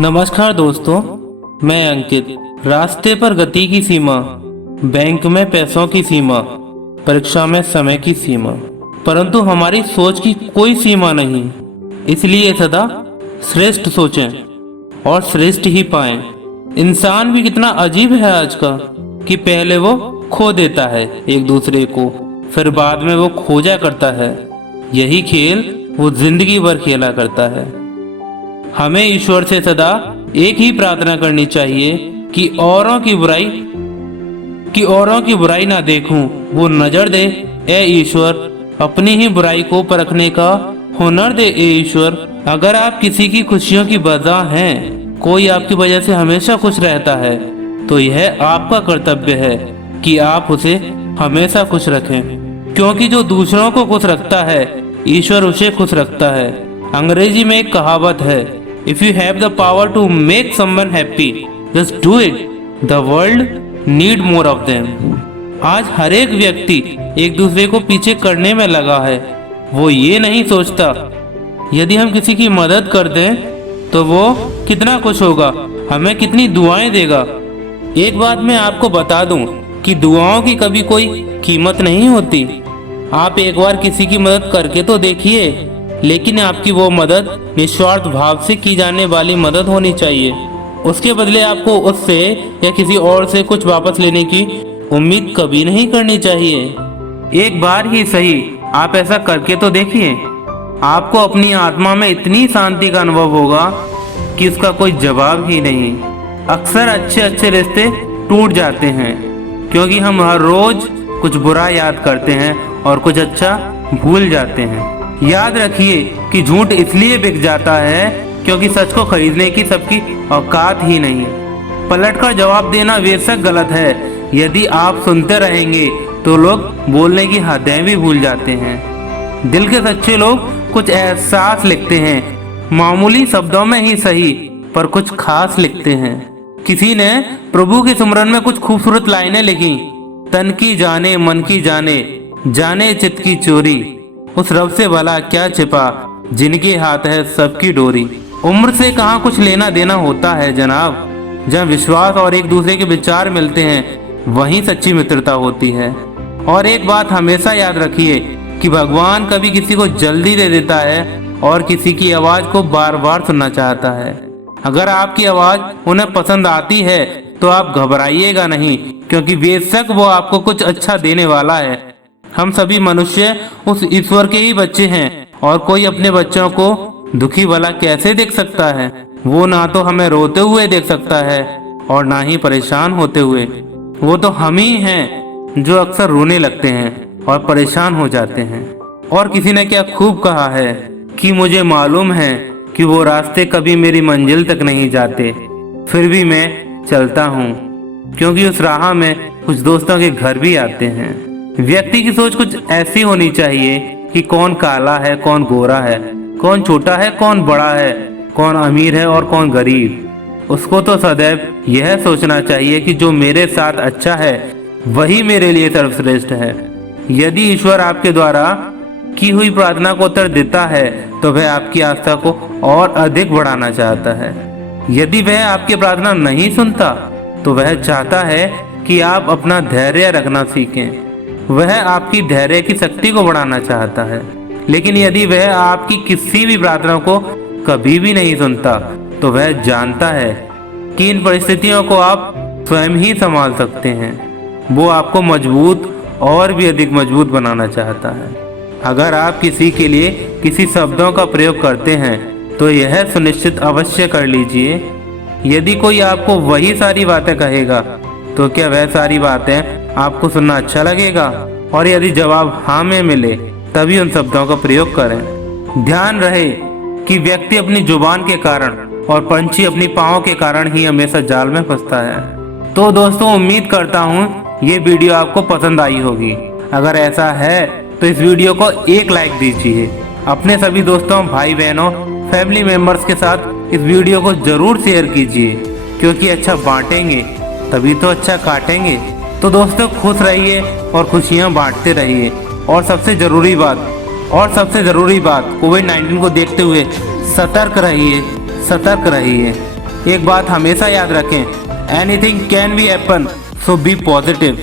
नमस्कार दोस्तों, मैं अंकित। रास्ते पर गति की सीमा, बैंक में पैसों की सीमा, परीक्षा में समय की सीमा, परंतु हमारी सोच की कोई सीमा नहीं। इसलिए सदा श्रेष्ठ सोचें और श्रेष्ठ ही पाएं। इंसान भी कितना अजीब है आज का कि पहले वो खो देता है एक दूसरे को, फिर बाद में वो खोजा करता है। यही खेल वो जिंदगी भर खेला करता है। हमें ईश्वर से सदा एक ही प्रार्थना करनी चाहिए कि औरों की बुराई ना देखूं, वो नजर दे ए ईश्वर, अपनी ही बुराई को परखने का हुनर दे ए ईश्वर। अगर आप किसी की खुशियों की वजह हैं, कोई आपकी वजह से हमेशा खुश रहता है, तो यह आपका कर्तव्य है कि आप उसे हमेशा खुश रखें, क्योंकि जो दूसरों को खुश रखता है ईश्वर उसे खुश रखता है। अंग्रेजी में एक कहावत है, if you have the power to make someone happy, just do it, the world need more of them. आज हर एक व्यक्ति एक दूसरे को पीछे करने में लगा है। वो ये नहीं सोचता यदि हम किसी की मदद कर दें तो वो कितना खुश होगा, हमें कितनी दुआएं देगा। एक बात मैं आपको बता दूं कि दुआओं की कभी कोई कीमत नहीं होती। आप एक बार किसी की मदद करके तो देखिए, लेकिन आपकी वो मदद निस्वार्थ भाव से की जाने वाली मदद होनी चाहिए। उसके बदले आपको उससे या किसी और से कुछ वापस लेने की उम्मीद कभी नहीं करनी चाहिए। एक बार ही सही आप ऐसा करके तो देखिए, आपको अपनी आत्मा में इतनी शांति का अनुभव होगा कि उसका कोई जवाब ही नहीं। अक्सर अच्छे रिश्ते टूट जाते हैं क्योंकि हम हर रोज कुछ बुरा याद करते हैं और कुछ अच्छा भूल जाते हैं। याद रखिए कि झूठ इसलिए बिक जाता है क्योंकि सच को खरीदने की सबकी औकात ही नहीं। पलटकर जवाब देना बेशक गलत है, यदि आप सुनते रहेंगे तो लोग बोलने की हदें भी भूल जाते हैं। दिल के सच्चे लोग कुछ एहसास लिखते हैं, मामूली शब्दों में ही सही पर कुछ खास लिखते हैं। किसी ने प्रभु के सिमरन में कुछ खूबसूरत लाइनें लिखी, तन की जाने मन की जाने, जाने चित की चोरी, उस रब से भला क्या छिपा, जिनके हाथ है सबकी डोरी। उम्र से कहाँ कुछ लेना देना होता है जनाब, जहाँ विश्वास और एक दूसरे के विचार मिलते हैं वहीं सच्ची मित्रता होती है। और एक बात हमेशा याद रखिए कि भगवान कभी किसी को जल्दी दे देता है और किसी की आवाज को बार बार सुनना चाहता है। अगर आपकी आवाज उन्हें पसंद आती है तो आप घबराइएगा नहीं, क्योंकि बेशक वो आपको कुछ अच्छा देने वाला है। हम सभी मनुष्य उस ईश्वर के ही बच्चे हैं और कोई अपने बच्चों को दुखी भला कैसे देख सकता है। वो ना तो हमें रोते हुए देख सकता है और ना ही परेशान होते हुए। वो तो हम ही हैं जो अक्सर रोने लगते हैं और परेशान हो जाते हैं। और किसी ने क्या खूब कहा है कि मुझे मालूम है कि वो रास्ते कभी मेरी मंजिल तक नहीं जाते, फिर भी मैं चलता हूँ, क्योंकि उस राह में कुछ दोस्तों के घर भी आते हैं। व्यक्ति की सोच कुछ ऐसी होनी चाहिए कि कौन काला है कौन गोरा है, कौन छोटा है कौन बड़ा है, कौन अमीर है और कौन गरीब। उसको तो सदैव यह सोचना चाहिए कि जो मेरे साथ अच्छा है वही मेरे लिए सर्वश्रेष्ठ है। यदि ईश्वर आपके द्वारा की हुई प्रार्थना को उत्तर देता है तो वह आपकी आस्था को और अधिक बढ़ाना चाहता है। यदि वह आपकी प्रार्थना नहीं सुनता तो वह चाहता है कि आप अपना धैर्य रखना सीखें। वह आपकी धैर्य की शक्ति को बढ़ाना चाहता है। लेकिन यदि वह आपकी किसी भी प्रार्थना को कभी भी नहीं सुनता तो वह जानता है कि इन परिस्थितियों को आप स्वयं ही संभाल सकते हैं। वो आपको मजबूत और भी अधिक मजबूत बनाना चाहता है। अगर आप किसी के लिए किसी शब्दों का प्रयोग करते हैं तो यह सुनिश्चित अवश्य कर लीजिए, यदि कोई आपको वही सारी बातें कहेगा तो क्या वह सारी बातें आपको सुनना अच्छा लगेगा? और यदि जवाब हाँ में मिले तभी उन शब्दों का प्रयोग करें। ध्यान रहे कि व्यक्ति अपनी जुबान के कारण और पंछी अपनी पाँव के कारण ही हमेशा जाल में फंसता है। तो दोस्तों, उम्मीद करता हूँ ये वीडियो आपको पसंद आई होगी। अगर ऐसा है तो इस वीडियो को एक लाइक दीजिए। अपने सभी दोस्तों, भाई बहनों, फैमिली मेंबर्स के साथ इस वीडियो को जरूर शेयर कीजिए, क्योंकि अच्छा बांटेंगे तभी तो अच्छा काटेंगे। तो दोस्तों, खुश रहिए और खुशियां बांटते रहिए। और सबसे ज़रूरी बात कोविड-19 को देखते हुए सतर्क रहिए। एक बात हमेशा याद रखें, anything can be happen, so be positive.